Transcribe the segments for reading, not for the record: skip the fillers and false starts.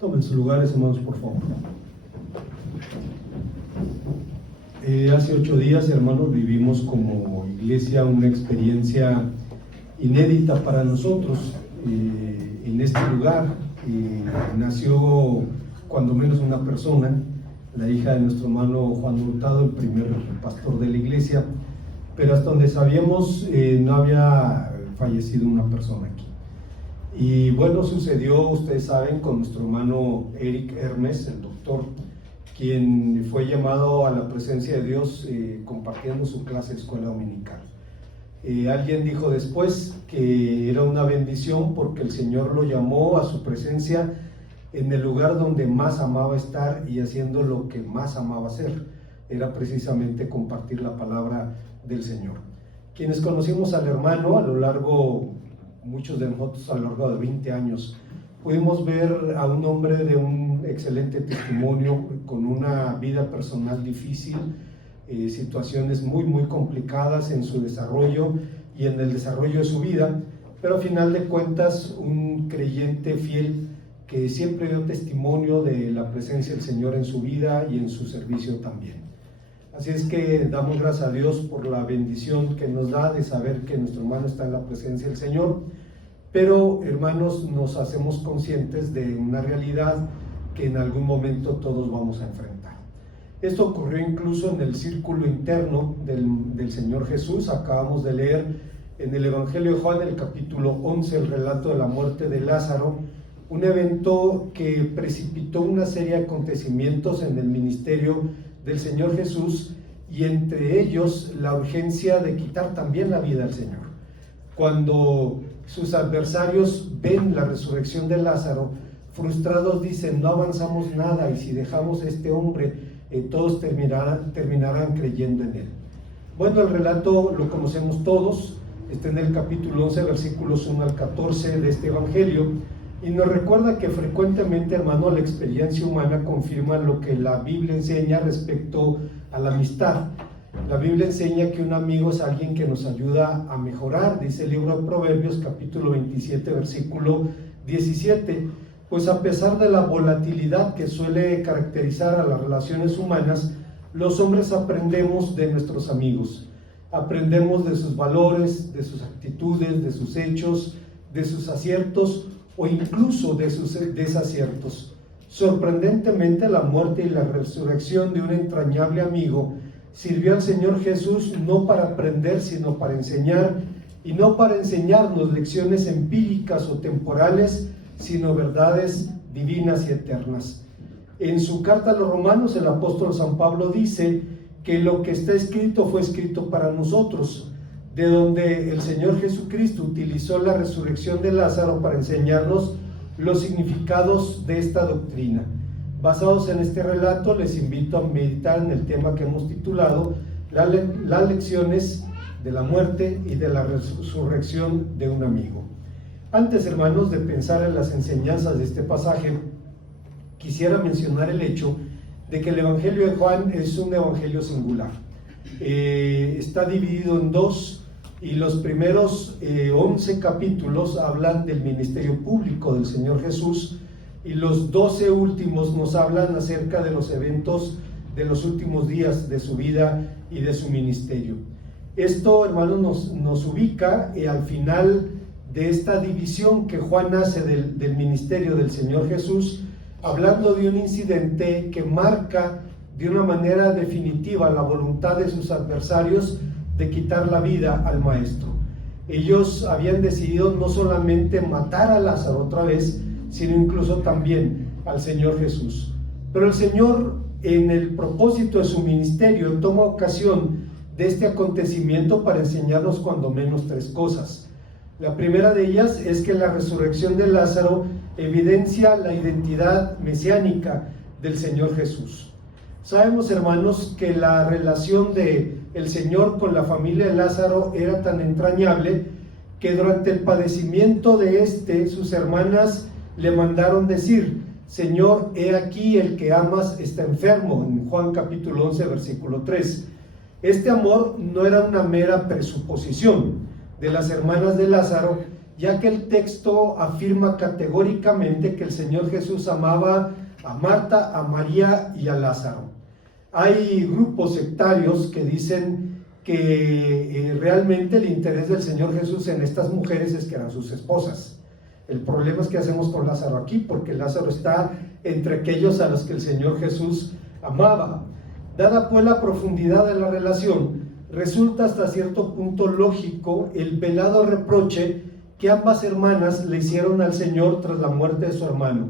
Tomen sus lugares, hermanos, por favor. Hace 8 días, hermanos, vivimos como iglesia una experiencia inédita para nosotros. En este lugar nació cuando menos una persona, la hija de nuestro hermano Juan Hurtado, el primer pastor de la iglesia, pero hasta donde sabíamos no había fallecido una persona aquí. Y bueno, sucedió, ustedes saben, con nuestro hermano Eric Hermes, el doctor, quien fue llamado a la presencia de Dios compartiendo su clase de escuela dominical. Alguien dijo después que era una bendición porque el Señor lo llamó a su presencia en el lugar donde más amaba estar y haciendo lo que más amaba hacer. Era precisamente compartir la palabra del Señor. Quienes conocimos al hermano a lo largo, muchos de nosotros a lo largo de 20 años, pudimos ver a un hombre de un excelente testimonio, con una vida personal difícil, situaciones muy complicadas en su desarrollo y en el desarrollo de su vida, pero a final de cuentas un creyente fiel que siempre dio testimonio de la presencia del Señor en su vida y en su servicio también. Así es que damos gracias a Dios por la bendición que nos da de saber que nuestro hermano está en la presencia del Señor, pero hermanos, nos hacemos conscientes de una realidad que en algún momento todos vamos a enfrentar. Esto ocurrió incluso en el círculo interno del Señor Jesús. Acabamos de leer en el Evangelio de Juan, el capítulo 11, el relato de la muerte de Lázaro, un evento que precipitó una serie de acontecimientos en el ministerio del Señor Jesús, y entre ellos la urgencia de quitar también la vida al Señor. Cuando sus adversarios ven la resurrección de Lázaro, frustrados dicen: no avanzamos nada, y si dejamos a este hombre, todos terminarán creyendo en él. Bueno, el relato lo conocemos todos, está en el capítulo 11, versículos 1 al 14 de este evangelio, y nos recuerda que frecuentemente, hermano, la experiencia humana confirma lo que la Biblia enseña respecto a la amistad. La Biblia enseña que un amigo es alguien que nos ayuda a mejorar, dice el libro de Proverbios, capítulo 27, versículo 17. Pues a pesar de la volatilidad que suele caracterizar a las relaciones humanas, los hombres aprendemos de nuestros amigos. Aprendemos de sus valores, de sus actitudes, de sus hechos, de sus aciertos o incluso de sus desaciertos. Sorprendentemente, la muerte y la resurrección de un entrañable amigo sirvió al Señor Jesús no para aprender, sino para enseñar, y no para enseñarnos lecciones empíricas o temporales, sino verdades divinas y eternas. En su carta a los Romanos, el apóstol San Pablo dice que lo que está escrito fue escrito para nosotros, de donde el Señor Jesucristo utilizó la resurrección de Lázaro para enseñarnos los significados de esta doctrina. Basados en este relato, les invito a meditar en el tema que hemos titulado las lecciones de la muerte y de la resurrección de un amigo. Antes, hermanos, de pensar en las enseñanzas de este pasaje, quisiera mencionar el hecho de que el Evangelio de Juan es un evangelio singular. Está dividido en dos, y los primeros 11 capítulos hablan del ministerio público del Señor Jesús, y los 12 últimos nos hablan acerca de los eventos de los últimos días de su vida y de su ministerio. Esto, hermanos, nos ubica al final de esta división que Juan hace del ministerio del Señor Jesús, hablando de un incidente que marca de una manera definitiva la voluntad de sus adversarios de quitar la vida al Maestro. Ellos habían decidido no solamente matar a Lázaro otra vez, sino incluso también al Señor Jesús. Pero el Señor, en el propósito de su ministerio, toma ocasión de este acontecimiento para enseñarnos cuando menos 3 cosas. La primera de ellas es que la resurrección de Lázaro evidencia la identidad mesiánica del Señor Jesús. Sabemos, hermanos, que la relación de el Señor con la familia de Lázaro era tan entrañable que durante el padecimiento de sus hermanas le mandaron decir: Señor, he aquí el que amas está enfermo, en Juan capítulo 11, versículo 3. Este amor no era una mera presuposición de las hermanas de Lázaro, ya que el texto afirma categóricamente que el Señor Jesús amaba a Marta, a María y a Lázaro. Hay grupos sectarios que dicen que realmente el interés del Señor Jesús en estas mujeres es que eran sus esposas. El problema es que hacemos con Lázaro aquí, porque Lázaro está entre aquellos a los que el Señor Jesús amaba. Dada pues la profundidad de la relación, resulta hasta cierto punto lógico el velado reproche que ambas hermanas le hicieron al Señor tras la muerte de su hermano.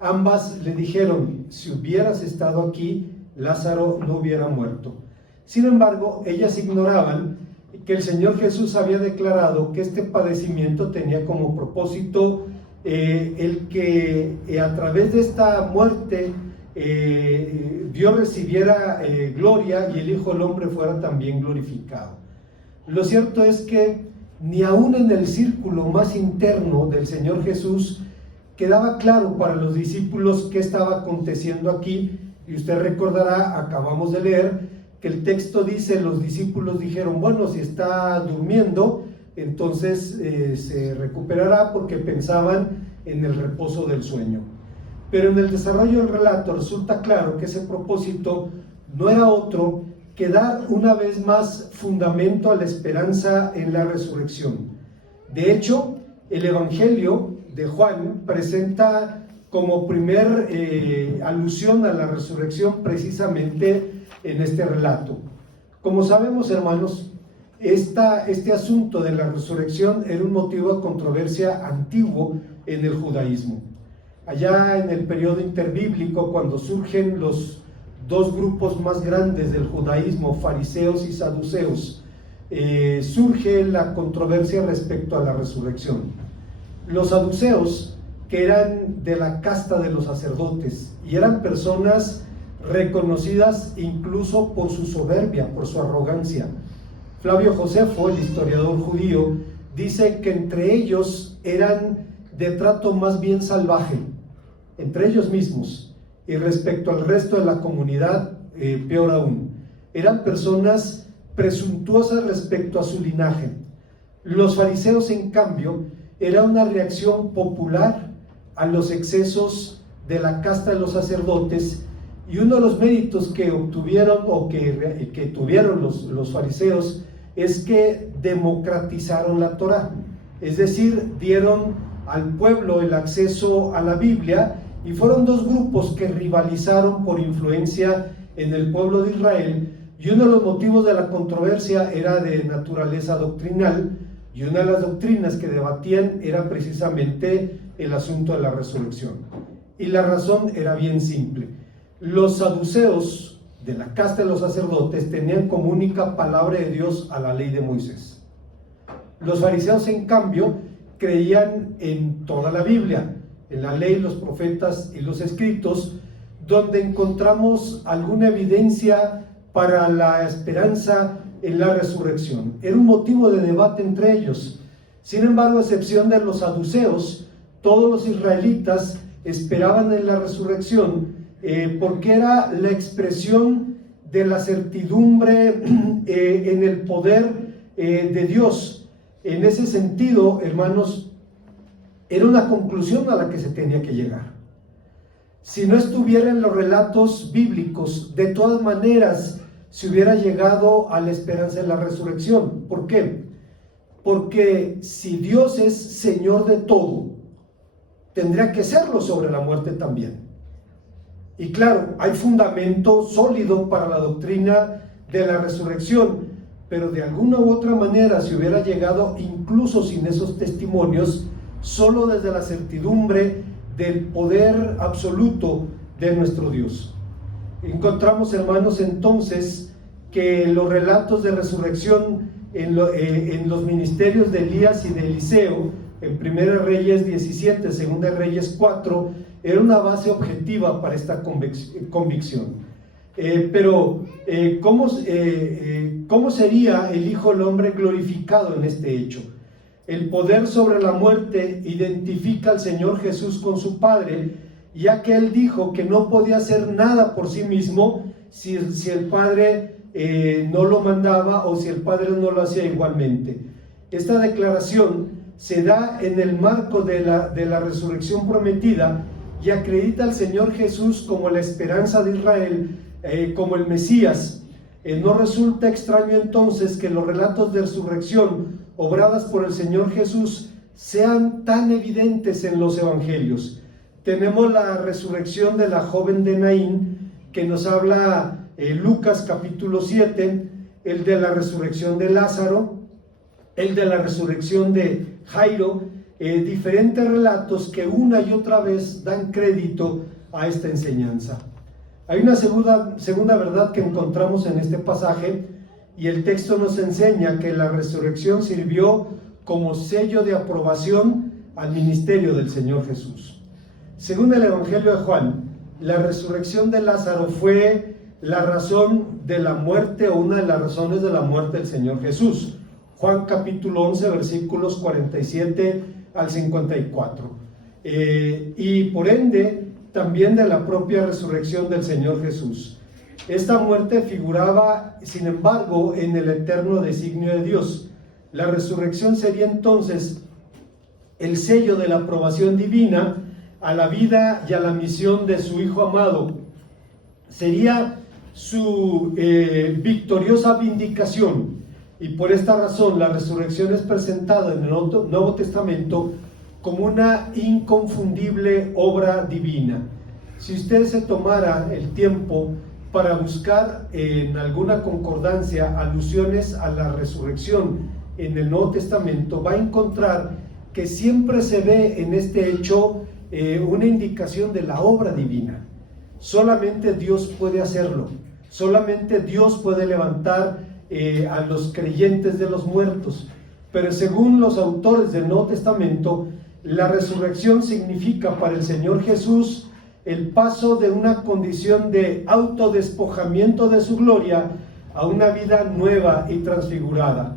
Ambas le dijeron: si hubieras estado aquí, Lázaro no hubiera muerto. Sin embargo, ellas ignoraban que el Señor Jesús había declarado que este padecimiento tenía como propósito el que a través de esta muerte Dios recibiera gloria y el Hijo del Hombre fuera también glorificado. Lo cierto es que ni aún en el círculo más interno del Señor Jesús quedaba claro para los discípulos qué estaba aconteciendo aquí. Y usted recordará, acabamos de leer, que el texto dice: los discípulos dijeron, bueno, si está durmiendo, entonces se recuperará, porque pensaban en el reposo del sueño. Pero en el desarrollo del relato resulta claro que ese propósito no era otro que dar una vez más fundamento a la esperanza en la resurrección. De hecho, el Evangelio de Juan presenta como primer alusión a la resurrección precisamente en este relato. Como sabemos, hermanos, este asunto de la resurrección era un motivo de controversia antiguo en el judaísmo. Allá en el periodo interbíblico, cuando surgen los dos grupos más grandes del judaísmo, fariseos y saduceos, surge la controversia respecto a la resurrección. Los saduceos, que eran de la casta de los sacerdotes y eran personas reconocidas incluso por su soberbia, por su arrogancia. Flavio Josefo, el historiador judío, dice que entre ellos eran de trato más bien salvaje, entre ellos mismos, y respecto al resto de la comunidad, peor aún. Eran personas presuntuosas respecto a su linaje. Los fariseos, en cambio, era una reacción popular a los excesos de la casta de los sacerdotes, y uno de los méritos que obtuvieron o que tuvieron los fariseos es que democratizaron la Torá, es decir, dieron al pueblo el acceso a la Biblia, y fueron dos grupos que rivalizaron por influencia en el pueblo de Israel, y uno de los motivos de la controversia era de naturaleza doctrinal, y una de las doctrinas que debatían era precisamente el asunto de la resurrección. Y la razón era bien simple. Los saduceos de la casta de los sacerdotes tenían como única palabra de Dios a la ley de Moisés. Los fariseos, en cambio, creían en toda la Biblia, en la ley, los profetas y los escritos, donde encontramos alguna evidencia para la esperanza en la resurrección. Era un motivo de debate entre ellos. Sin embargo, a excepción de los saduceos, todos los israelitas esperaban en la resurrección, porque era la expresión de la certidumbre en el poder de Dios. En ese sentido, hermanos, era una conclusión a la que se tenía que llegar. Si no estuviera en los relatos bíblicos, de todas maneras se hubiera llegado a la esperanza de la resurrección. ¿Por qué? Porque si Dios es Señor de todo, tendría que serlo sobre la muerte también. Y claro, hay fundamento sólido para la doctrina de la resurrección, pero de alguna u otra manera se hubiera llegado, incluso sin esos testimonios, solo desde la certidumbre del poder absoluto de nuestro Dios. Encontramos, hermanos, entonces que los relatos de resurrección en los ministerios de Elías y de Eliseo, en 1 Reyes 17, 2 Reyes 4, era una base objetiva para esta convicción. Pero ¿cómo sería el Hijo del Hombre glorificado en este hecho? El poder sobre la muerte identifica al Señor Jesús con su Padre, ya que Él dijo que no podía hacer nada por sí mismo si el Padre no lo mandaba, o si el Padre no lo hacía igualmente. Esta declaración se da en el marco de la resurrección prometida y acredita al Señor Jesús como la esperanza de Israel, como el Mesías. No resulta extraño entonces que los relatos de resurrección obradas por el Señor Jesús sean tan evidentes en los evangelios. Tenemos la resurrección de la joven de Naín, que nos habla Lucas capítulo 7, el de la resurrección de Lázaro, el de la resurrección de Jairo, diferentes relatos que una y otra vez dan crédito a esta enseñanza. Hay una segunda verdad que encontramos en este pasaje, y el texto nos enseña que la resurrección sirvió como sello de aprobación al ministerio del Señor Jesús. Según el Evangelio de Juan, la resurrección de Lázaro fue la razón de la muerte, o una de las razones de la muerte del Señor Jesús. Juan capítulo 11, versículos 47 al 54. Y por ende, también de la propia resurrección del Señor Jesús. Esta muerte figuraba, sin embargo, en el eterno designio de Dios. La resurrección sería entonces el sello de la aprobación divina a la vida y a la misión de su Hijo amado. Sería su victoriosa vindicación, y por esta razón la resurrección es presentada en el Nuevo Testamento como una inconfundible obra divina. Si usted se tomara el tiempo para buscar en alguna concordancia alusiones a la resurrección en el Nuevo Testamento, va a encontrar que siempre se ve en este hecho una indicación de la obra divina. Solamente Dios puede hacerlo, solamente Dios puede levantar a los creyentes de los muertos. Pero según los autores del Nuevo Testamento, la resurrección significa para el Señor Jesús el paso de una condición de autodespojamiento de su gloria a una vida nueva y transfigurada.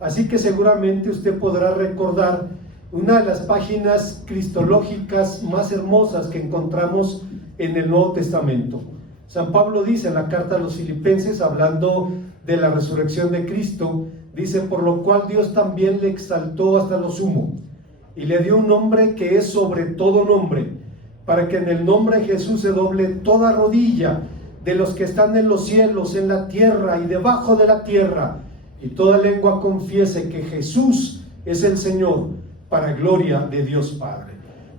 Así que seguramente usted podrá recordar una de las páginas cristológicas más hermosas que encontramos en el Nuevo Testamento. San Pablo dice en la carta a los Filipenses, hablando de la resurrección de Cristo, dice: por lo cual Dios también le exaltó hasta lo sumo y le dio un nombre que es sobre todo nombre, para que en el nombre de Jesús se doble toda rodilla de los que están en los cielos, en la tierra y debajo de la tierra, y toda lengua confiese que Jesús es el Señor, para gloria de Dios Padre.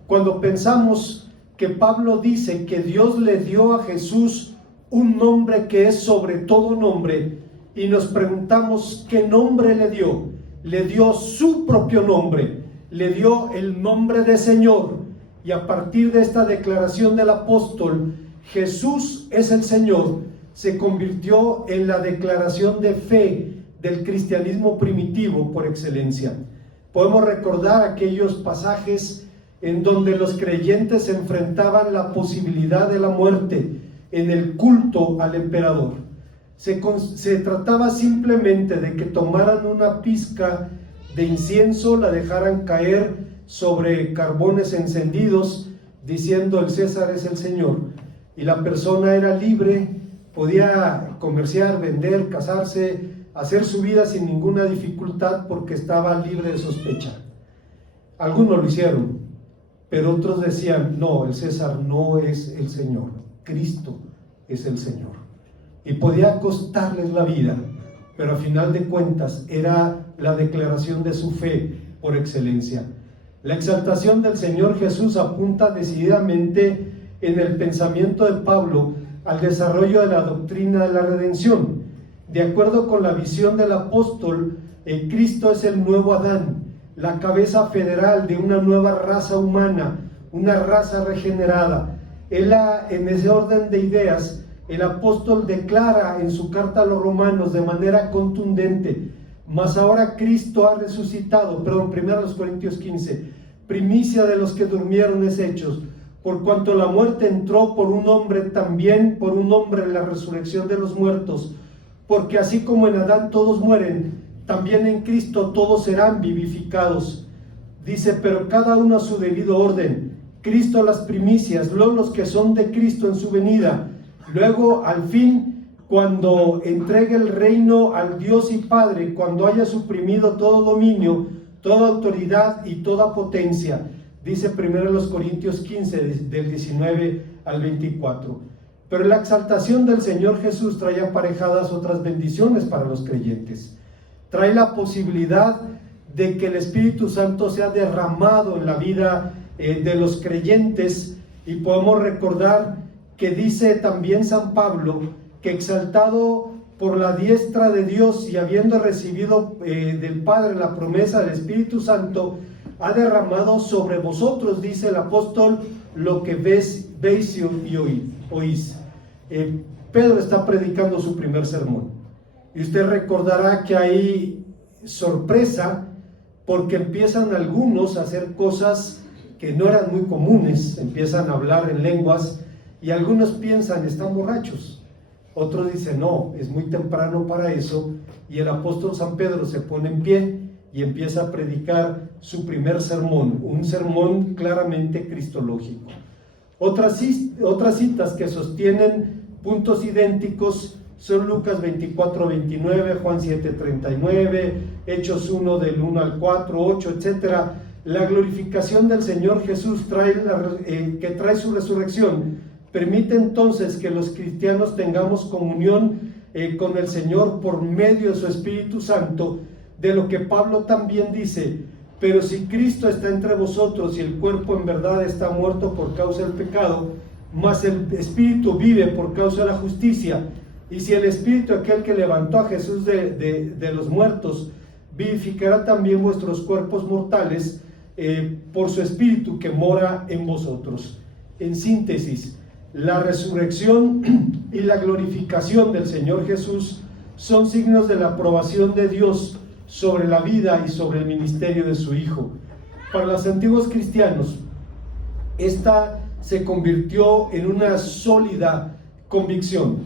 Cuando pensamos que Pablo dice que Dios le dio a Jesús un nombre que es sobre todo nombre, y nos preguntamos qué nombre le dio su propio nombre, le dio el nombre de Señor. Y a partir de esta declaración del apóstol, Jesús es el Señor, se convirtió en la declaración de fe del cristianismo primitivo por excelencia. Podemos recordar aquellos pasajes en donde los creyentes enfrentaban la posibilidad de la muerte en el culto al emperador. Se trataba simplemente de que tomaran una pizca de incienso, la dejaran caer sobre carbones encendidos, diciendo: el César es el Señor, y la persona era libre, podía comerciar, vender, casarse, hacer su vida sin ninguna dificultad, porque estaba libre de sospecha. Algunos lo hicieron, pero otros decían: no, el César no es el Señor, Cristo es el Señor. Y podía costarles la vida, pero a final de cuentas era la declaración de su fe por excelencia. La exaltación del Señor Jesús apunta decididamente en el pensamiento de Pablo al desarrollo de la doctrina de la redención. De acuerdo con la visión del apóstol, Cristo es el nuevo Adán, la cabeza federal de una nueva raza humana, una raza regenerada. En ese orden de ideas, el apóstol declara en su carta a los romanos de manera contundente: mas ahora Cristo ha resucitado, 1 Corintios 15, primicia de los que durmieron es hechos, por cuanto la muerte entró por un hombre, también por un hombre en la resurrección de los muertos, porque así como en Adán todos mueren, también en Cristo todos serán vivificados. Dice: pero cada uno a su debido orden, Cristo las primicias, luego los que son de Cristo en su venida, luego al fin, cuando entregue el reino al Dios y Padre, cuando haya suprimido todo dominio, toda autoridad y toda potencia, dice 1 Corintios 15, del 19 al 24. Pero la exaltación del Señor Jesús trae aparejadas otras bendiciones para los creyentes. Trae la posibilidad de que el Espíritu Santo sea derramado en la vida de los creyentes, y podemos recordar que dice también San Pablo que exaltado por la diestra de Dios y habiendo recibido del Padre la promesa del Espíritu Santo, ha derramado sobre vosotros, dice el apóstol, lo que veis y oís. Pedro está predicando su primer sermón, y usted recordará que hay sorpresa, porque empiezan algunos a hacer cosas que no eran muy comunes, empiezan a hablar en lenguas, y algunos piensan, están borrachos. Otros dicen, no, es muy temprano para eso, y el apóstol San Pedro se pone en pie y empieza a predicar su primer sermón, un sermón claramente cristológico. Otras citas que sostienen puntos idénticos son Lucas 24:29, Juan 7:39, Hechos 1 del 1 al 4, 8, etc. La glorificación del Señor Jesús que trae su resurrección permite entonces que los cristianos tengamos comunión con el Señor por medio de su Espíritu Santo, de lo que Pablo también dice: pero si Cristo está entre vosotros y el cuerpo en verdad está muerto por causa del pecado, mas el Espíritu vive por causa de la justicia, y si el Espíritu, aquel que levantó a Jesús de los muertos, vivificará también vuestros cuerpos mortales por su Espíritu que mora en vosotros. En síntesis, la resurrección y la glorificación del Señor Jesús son signos de la aprobación de Dios sobre la vida y sobre el ministerio de su Hijo. Para los antiguos cristianos, esta se convirtió en una sólida convicción,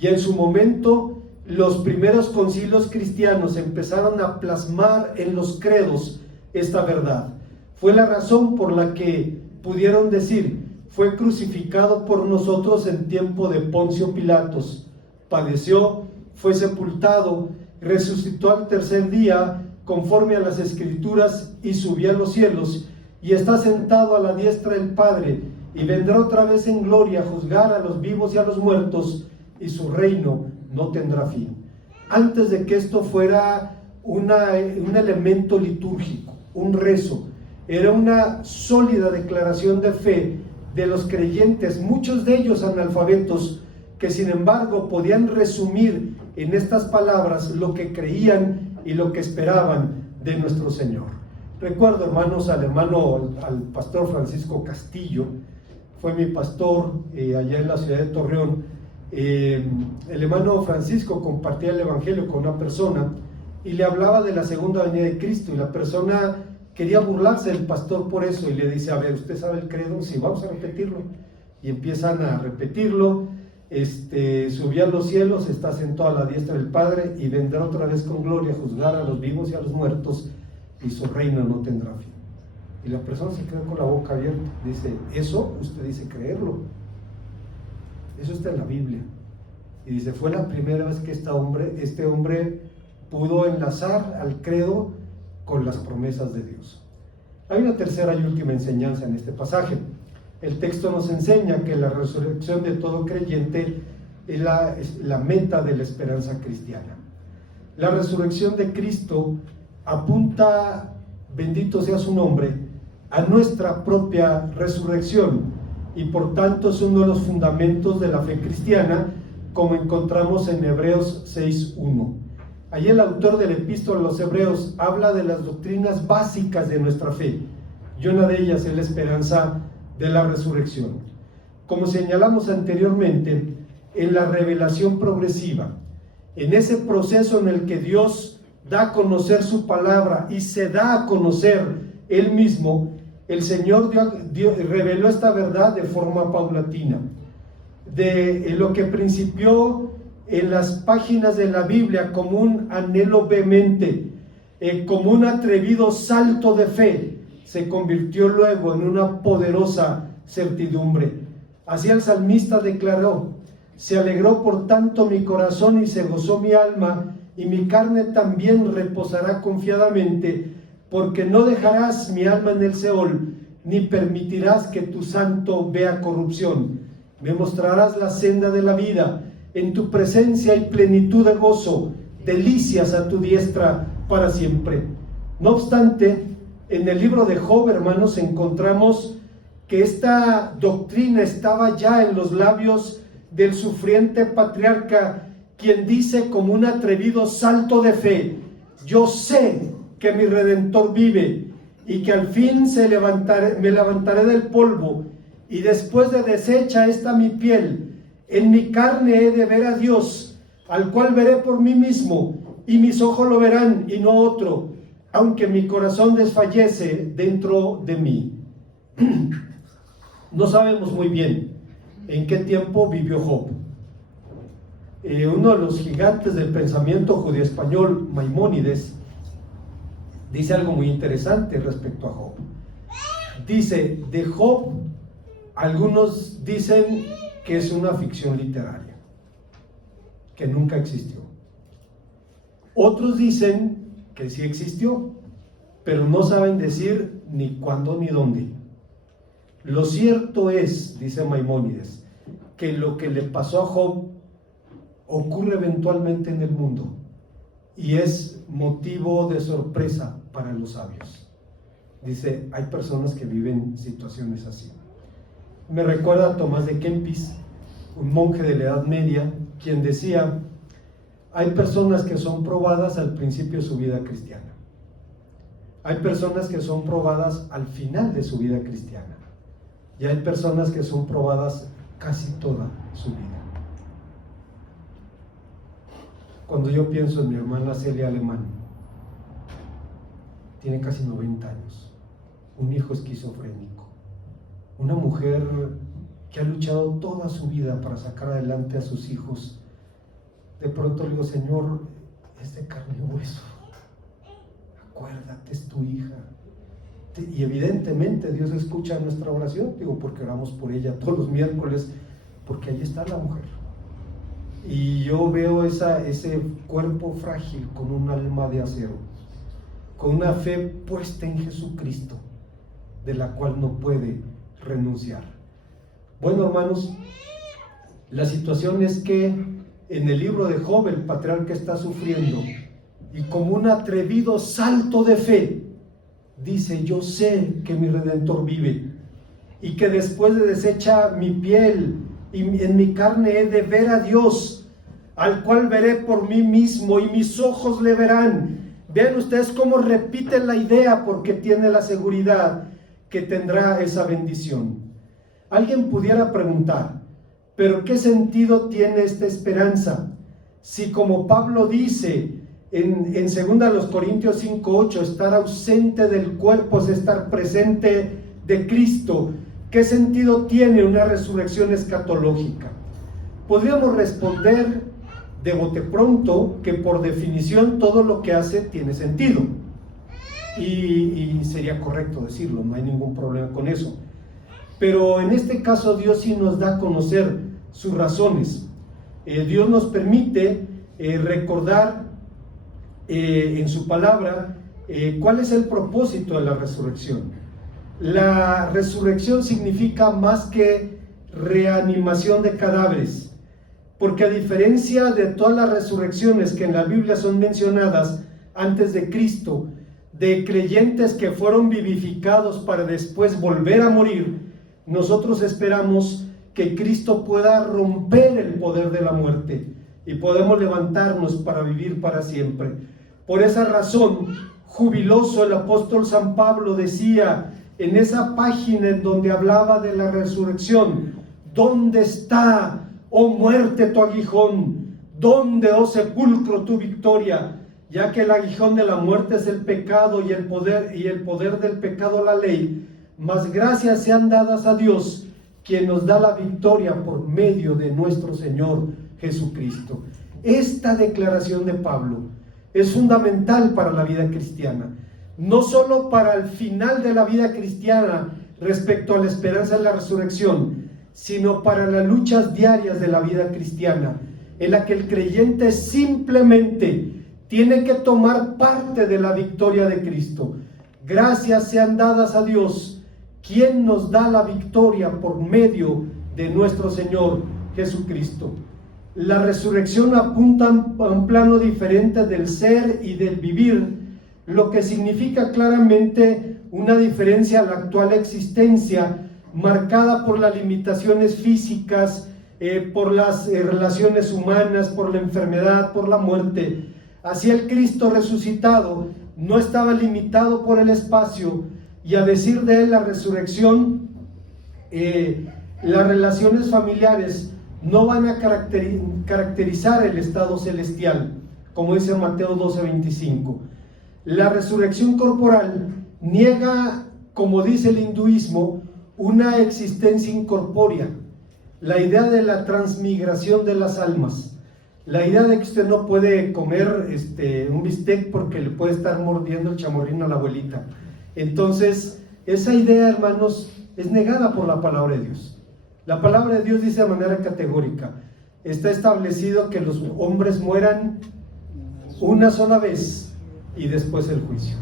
y en su momento los primeros concilios cristianos empezaron a plasmar en los credos esta verdad. Fue la razón por la que pudieron decir: fue crucificado por nosotros en tiempo de Poncio Pilatos, padeció, fue sepultado, resucitó al tercer día conforme a las Escrituras y subió a los cielos, y está sentado a la diestra del Padre, y vendrá otra vez en gloria a juzgar a los vivos y a los muertos, y su reino no tendrá fin. Antes de que esto fuera un elemento litúrgico, un rezo, era una sólida declaración de fe de los creyentes, muchos de ellos analfabetos, que sin embargo podían resumir en estas palabras lo que creían y lo que esperaban de nuestro Señor. Recuerdo, hermanos, al pastor Francisco Castillo, fue mi pastor allá en la ciudad de Torreón. El hermano Francisco compartía el evangelio con una persona y le hablaba de la segunda venida de Cristo, y la persona quería burlarse del pastor por eso, y le dice: a ver, ¿usted sabe el credo? Sí, vamos a repetirlo. Y empiezan a repetirlo. Subió a los cielos, está sentado a la diestra del Padre, y vendrá otra vez con gloria a juzgar a los vivos y a los muertos, y su reino no tendrá fin. Y la persona se queda con la boca abierta. Dice: eso usted dice creerlo, eso está en la Biblia. Y dice: fue la primera vez que este hombre pudo enlazar al credo con las promesas de Dios. Hay una tercera y última enseñanza en este pasaje. El texto nos enseña que la resurrección de todo creyente es la meta de la esperanza cristiana. La resurrección de Cristo apunta, bendito sea su nombre, a nuestra propia resurrección, y por tanto es uno de los fundamentos de la fe cristiana, como encontramos en Hebreos 6:1. Allí el autor del epístola a los Hebreos habla de las doctrinas básicas de nuestra fe, y una de ellas es la esperanza de la resurrección. Como señalamos anteriormente, en la revelación progresiva, en ese proceso en el que Dios da a conocer su palabra y se da a conocer Él mismo, el Señor reveló esta verdad de forma paulatina. De lo que principió en las páginas de la Biblia como un anhelo vehemente, como un atrevido salto de fe, se convirtió luego en una poderosa certidumbre. Así el salmista declaró: se alegró por tanto mi corazón y se gozó mi alma, y mi carne también reposará confiadamente, porque no dejarás mi alma en el Seol, ni permitirás que tu santo vea corrupción. Me mostrarás la senda de la vida, en tu presencia hay plenitud de gozo, delicias a tu diestra para siempre. No obstante, en el libro de Job, hermanos, encontramos que esta doctrina estaba ya en los labios del sufriente patriarca, quien dice como un atrevido salto de fe: yo sé que mi Redentor vive y que al fin me levantaré del polvo, y después de deshecha esta mi piel, en mi carne he de ver a Dios, al cual veré por mí mismo, y mis ojos lo verán y no otro, aunque mi corazón desfallece dentro de mí. No sabemos muy bien en qué tiempo vivió Job. Uno de los gigantes del pensamiento judío-español, Maimónides, dice algo muy interesante respecto a Job. Dice, de Job, algunos dicen que es una ficción literaria, que nunca existió. Otros dicen que sí existió, pero no saben decir ni cuándo ni dónde. Lo cierto es, dice Maimónides, que lo que le pasó a Job ocurre eventualmente en el mundo y es motivo de sorpresa para los sabios. Dice, hay personas que viven situaciones así. Me recuerda a Tomás de Kempis, un monje de la Edad Media, quien decía: hay personas que son probadas al principio de su vida cristiana. Hay personas que son probadas al final de su vida cristiana. Y hay personas que son probadas casi toda su vida. Cuando yo pienso en mi hermana Celia Alemán, tiene casi 90 años, un hijo esquizofrénico, una mujer que ha luchado toda su vida para sacar adelante a sus hijos. De pronto le digo: Señor, es de carne y hueso, acuérdate, es tu hija. Y evidentemente Dios escucha nuestra oración, digo, porque oramos por ella todos los miércoles, porque ahí está la mujer. Y yo veo ese cuerpo frágil con un alma de acero, con una fe puesta en Jesucristo, de la cual no puede renunciar. Bueno, hermanos, la situación es que en el libro de Job el patriarca está sufriendo, y como un atrevido salto de fe dice: yo sé que mi Redentor vive, y que después de deshecha mi piel y en mi carne he de ver a Dios, al cual veré por mí mismo, y mis ojos le verán. Vean ustedes cómo repite la idea, porque tiene la seguridad que tendrá esa bendición. Alguien pudiera preguntar: ¿pero qué sentido tiene esta esperanza? Si, como Pablo dice en 2 Corintios 5:8, estar ausente del cuerpo es estar presente de Cristo, ¿qué sentido tiene una resurrección escatológica? Podríamos responder de bote pronto que por definición todo lo que hace tiene sentido, y sería correcto decirlo, no hay ningún problema con eso. Pero en este caso Dios sí nos da a conocer sus razones. Dios nos permite recordar en su palabra cuál es el propósito de la resurrección. La resurrección significa más que reanimación de cadáveres, porque a diferencia de todas las resurrecciones que en la Biblia son mencionadas antes de Cristo, de creyentes que fueron vivificados para después volver a morir, nosotros esperamos que Cristo pueda romper el poder de la muerte y podemos levantarnos para vivir para siempre. Por esa razón, jubiloso, el apóstol San Pablo decía en esa página en donde hablaba de la resurrección: ¿dónde está, oh muerte, tu aguijón? ¿Dónde, oh sepulcro, tu victoria? Ya que el aguijón de la muerte es el pecado, y el poder del pecado la ley, mas gracias sean dadas a Dios, quien nos da la victoria por medio de nuestro Señor Jesucristo. Esta declaración de Pablo es fundamental para la vida cristiana, no solo para el final de la vida cristiana respecto a la esperanza de la resurrección, sino para las luchas diarias de la vida cristiana, en la que el creyente simplemente tiene que tomar parte de la victoria de Cristo. Gracias sean dadas a Dios, quien nos da la victoria por medio de nuestro Señor Jesucristo. La resurrección apunta a un plano diferente del ser y del vivir, lo que significa claramente una diferencia a la actual existencia, marcada por las limitaciones físicas, por las relaciones humanas, por la enfermedad, por la muerte. Así el Cristo resucitado no estaba limitado por el espacio, y a decir de él la resurrección, las relaciones familiares no van a caracterizar el estado celestial, como dice Mateo 12:25. La resurrección corporal niega, como dice el hinduismo, una existencia incorpórea, la idea de la transmigración de las almas, la idea de que usted no puede comer un bistec porque le puede estar mordiendo el chamorrín a la abuelita. Entonces, esa idea, hermanos, es negada por la palabra de Dios. La palabra de Dios dice de manera categórica: está establecido que los hombres mueran una sola vez y después el juicio.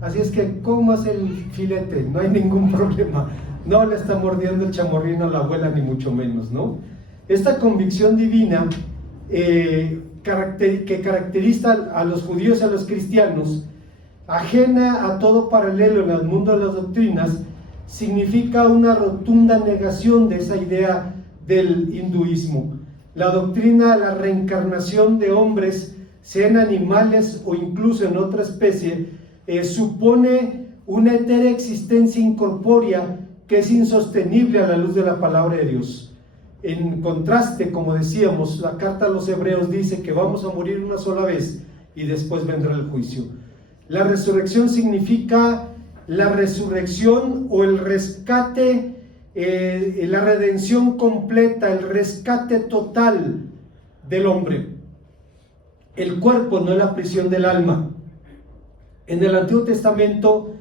Así es que comas el filete, no hay ningún problema. No le está mordiendo el chamorrín a la abuela, ni mucho menos, ¿no? Esta convicción divina que caracteriza a los judíos y a los cristianos, ajena a todo paralelo en el mundo de las doctrinas, significa una rotunda negación de esa idea del hinduismo. La doctrina de la reencarnación de hombres, sean animales o incluso en otra especie, supone una etérea existencia incorpórea que es insostenible a la luz de la palabra de Dios. En contraste, como decíamos, la carta a los Hebreos dice que vamos a morir una sola vez y después vendrá el juicio. La resurrección significa la resurrección o el rescate, la redención completa, el rescate total del hombre. El cuerpo no es la prisión del alma. En el Antiguo Testamento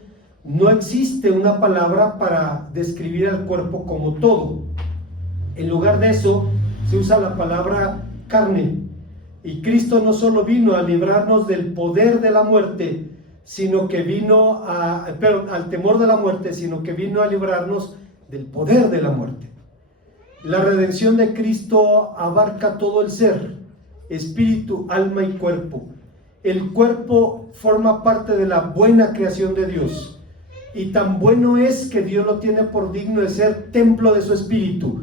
no existe una palabra para describir al cuerpo como todo. En lugar de eso se usa la palabra carne. Y Cristo no solo vino a librarnos del poder de la muerte, sino que vino al temor de la muerte, sino que vino a librarnos del poder de la muerte. La redención de Cristo abarca todo el ser, espíritu, alma y cuerpo. El cuerpo forma parte de la buena creación de Dios, y tan bueno es que Dios lo tiene por digno de ser templo de su espíritu.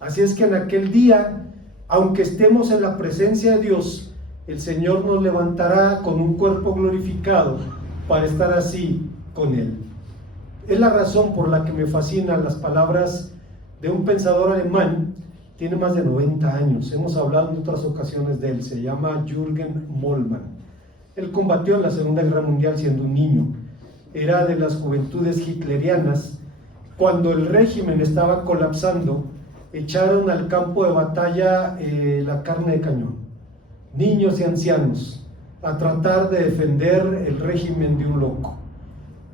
Así es que en aquel día, aunque estemos en la presencia de Dios, el Señor nos levantará con un cuerpo glorificado para estar así con Él. Es la razón por la que me fascinan las palabras de un pensador alemán. Tiene más de 90 años, hemos hablado en otras ocasiones de él, se llama Jürgen Moltmann. Él combatió en la Segunda Guerra Mundial siendo un niño, era de las juventudes hitlerianas. Cuando el régimen estaba colapsando, echaron al campo de batalla la carne de cañón, niños y ancianos, a tratar de defender el régimen de un loco.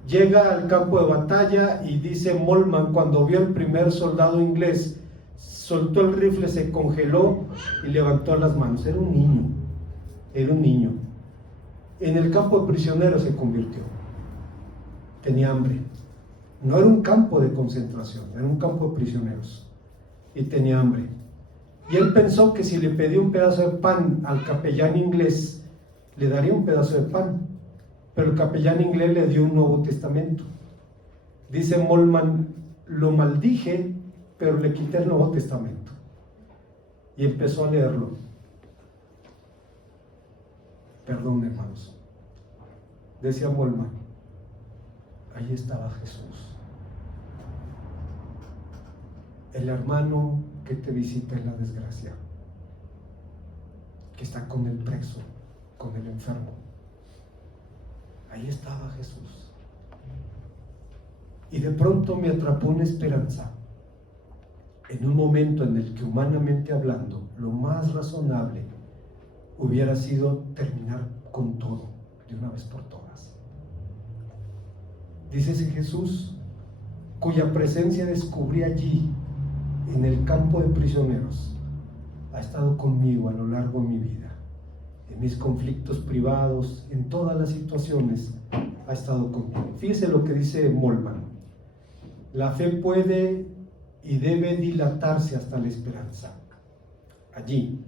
Llega al campo de batalla y dice Moltmann, cuando vio el primer soldado inglés, soltó el rifle, se congeló y levantó las manos. Era un niño. En el campo de prisioneros se convirtió. Tenía hambre. No era un campo de concentración, era un campo de prisioneros. Y tenía hambre. Y él pensó que si le pedía un pedazo de pan al capellán inglés, le daría un pedazo de pan. Pero el capellán inglés le dio un Nuevo Testamento. Dice Moltmann, lo maldije, pero le quité el Nuevo Testamento. Y empezó a leerlo. Perdón, hermanos. Decía Moltmann, ahí estaba Jesús. El hermano que te visita en la desgracia, que está con el preso, con el enfermo. Ahí estaba Jesús. Y de pronto me atrapó una esperanza, en un momento en el que, humanamente hablando, lo más razonable hubiera sido terminar con todo de una vez por todas. Dice ese Jesús, cuya presencia descubrí allí, en el campo de prisioneros, ha estado conmigo a lo largo de mi vida. en mis conflictos privados, en todas las situaciones, ha estado conmigo. Fíjese lo que dice Molman: la fe puede y debe dilatarse hasta la esperanza. Allí,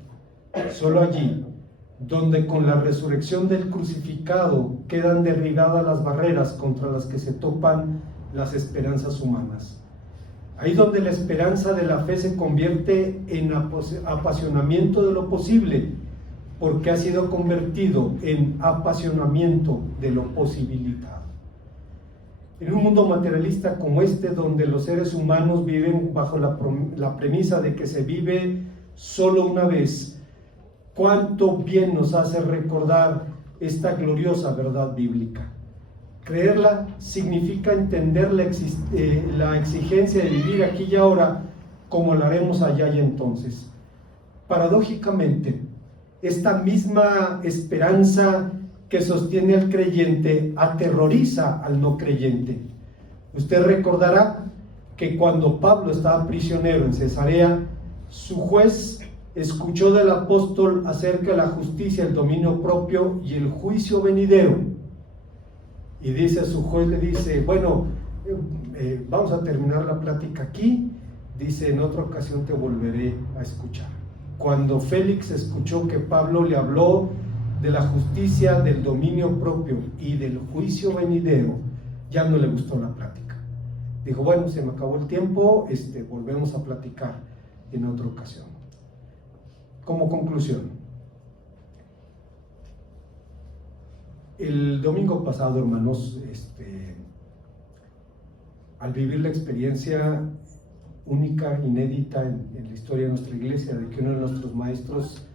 solo allí, donde con la resurrección del crucificado quedan derribadas las barreras contra las que se topan las esperanzas humanas. Ahí donde la esperanza de la fe se convierte en apasionamiento de lo posible, porque ha sido convertido en apasionamiento de lo posibilitado. En un mundo materialista como este, donde los seres humanos viven bajo la premisa de que se vive solo una vez, cuánto bien nos hace recordar esta gloriosa verdad bíblica. Creerla significa entender la exigencia de vivir aquí y ahora como lo haremos allá y entonces. Paradójicamente, esta misma esperanza que sostiene al creyente aterroriza al no creyente. Usted recordará que cuando Pablo estaba prisionero en Cesarea, su juez escuchó del apóstol acerca de la justicia, el dominio propio y el juicio venidero. Y dice, su juez le dice, bueno, vamos a terminar la plática aquí. Dice, en otra ocasión te volveré a escuchar. Cuando Félix escuchó que Pablo le habló de la justicia, del dominio propio y del juicio venidero, ya no le gustó la plática. Dijo, bueno, se me acabó el tiempo, volvemos a platicar en otra ocasión. Como conclusión, el domingo pasado, hermanos, al vivir la experiencia única, inédita en la historia de nuestra iglesia, de que uno de nuestros maestros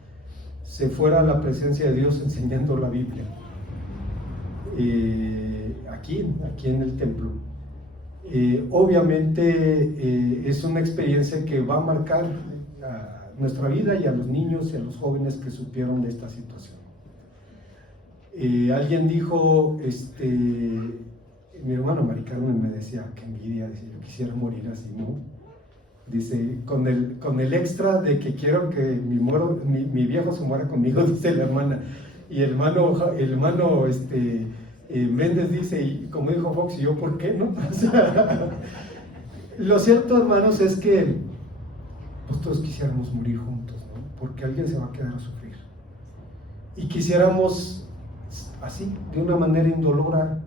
se fuera a la presencia de Dios enseñando la Biblia, aquí en el templo, obviamente es una experiencia que va a marcar nuestra vida y a los niños y a los jóvenes que supieron de esta situación. Alguien dijo, mi hermana Mari Carmen me decía, qué envidia, dice, yo quisiera morir así, ¿no? Dice, con el extra de que quiero que mi viejo se muera conmigo, dice la hermana. Y el hermano Méndez dice, y como dijo Fox, ¿y yo por qué, no? O sea, lo cierto, hermanos, es que pues todos quisiéramos morir juntos, ¿no? Porque alguien se va a quedar a sufrir. Y quisiéramos así, de una manera indolora,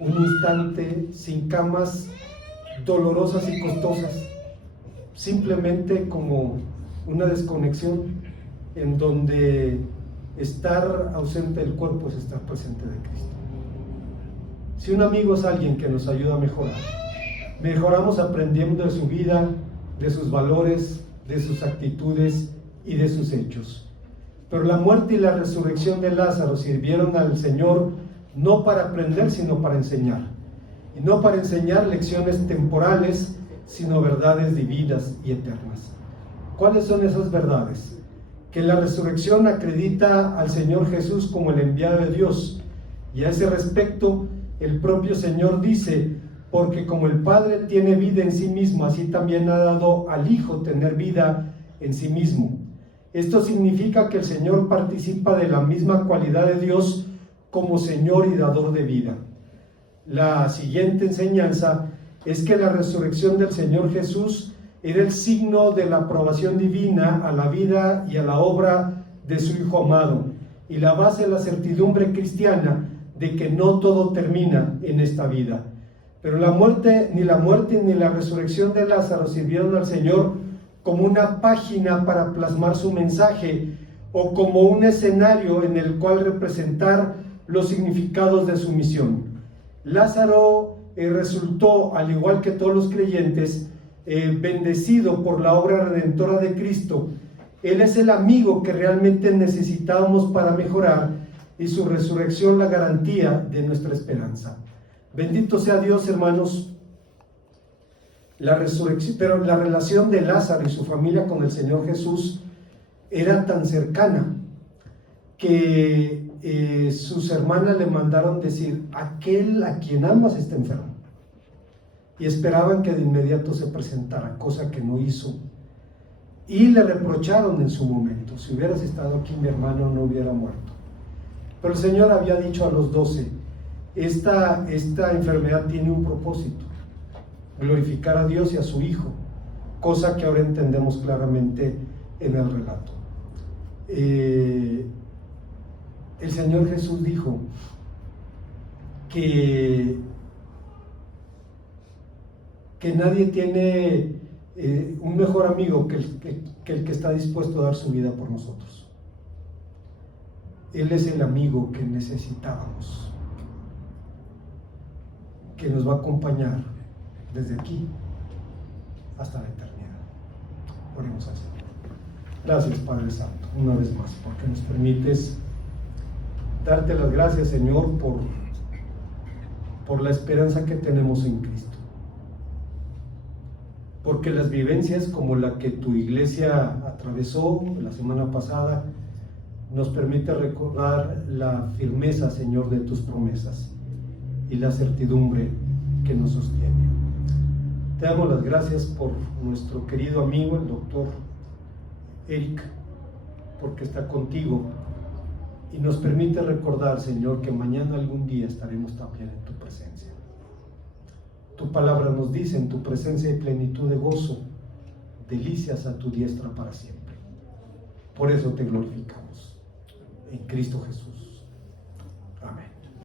un instante, sin camas dolorosas y costosas, simplemente como una desconexión en donde estar ausente del cuerpo es estar presente de Cristo. Si un amigo es alguien que nos ayuda a mejorar, mejoramos aprendiendo de su vida, de sus valores, de sus actitudes y de sus hechos. Pero la muerte y la resurrección de Lázaro sirvieron al Señor no para aprender, sino para enseñar. Y no para enseñar lecciones temporales, sino verdades divinas y eternas. ¿Cuáles son esas verdades? Que la resurrección acredita al Señor Jesús como el enviado de Dios. Y a ese respecto, el propio Señor dice, porque como el Padre tiene vida en sí mismo, así también ha dado al Hijo tener vida en sí mismo. Esto significa que el Señor participa de la misma cualidad de Dios como Señor y dador de vida. La siguiente enseñanza es que la resurrección del Señor Jesús era el signo de la aprobación divina a la vida y a la obra de su Hijo amado, y la base de la certidumbre cristiana de que no todo termina en esta vida. Pero ni la muerte ni la resurrección de Lázaro sirvieron al Señor como una página para plasmar su mensaje o como un escenario en el cual representar los significados de su misión. Lázaro resultó, al igual que todos los creyentes, bendecido por la obra redentora de Cristo. Él es el amigo que realmente necesitábamos para mejorar, y su resurrección la garantía de nuestra esperanza. Bendito sea Dios, hermanos. La resurrección, pero la relación de Lázaro y su familia con el Señor Jesús era tan cercana que sus hermanas le mandaron decir, aquel a quien amas está enfermo. Y esperaban que de inmediato se presentara, cosa que no hizo. Y le reprocharon en su momento: si hubieras estado aquí, mi hermano no hubiera muerto. Pero el Señor había dicho a los 12, esta enfermedad tiene un propósito: glorificar a Dios y a su Hijo, cosa que ahora entendemos claramente en el relato. El Señor Jesús dijo que nadie tiene un mejor amigo que el que está dispuesto a dar su vida por nosotros. Él es el amigo que necesitábamos, que nos va a acompañar desde aquí hasta la eternidad. Oremos al Señor. Gracias, Padre Santo, una vez más, porque nos permites darte las gracias, Señor, por la esperanza que tenemos en Cristo. Porque las vivencias como la que tu iglesia atravesó la semana pasada nos permite recordar la firmeza, Señor, de tus promesas y la certidumbre que nos sostiene. Te damos las gracias por nuestro querido amigo, el doctor Eric, porque está contigo y nos permite recordar, Señor, que mañana algún día estaremos también en tu presencia. Tu palabra nos dice: en tu presencia hay plenitud de gozo, delicias a tu diestra para siempre. Por eso te glorificamos. En Cristo Jesús. Amén.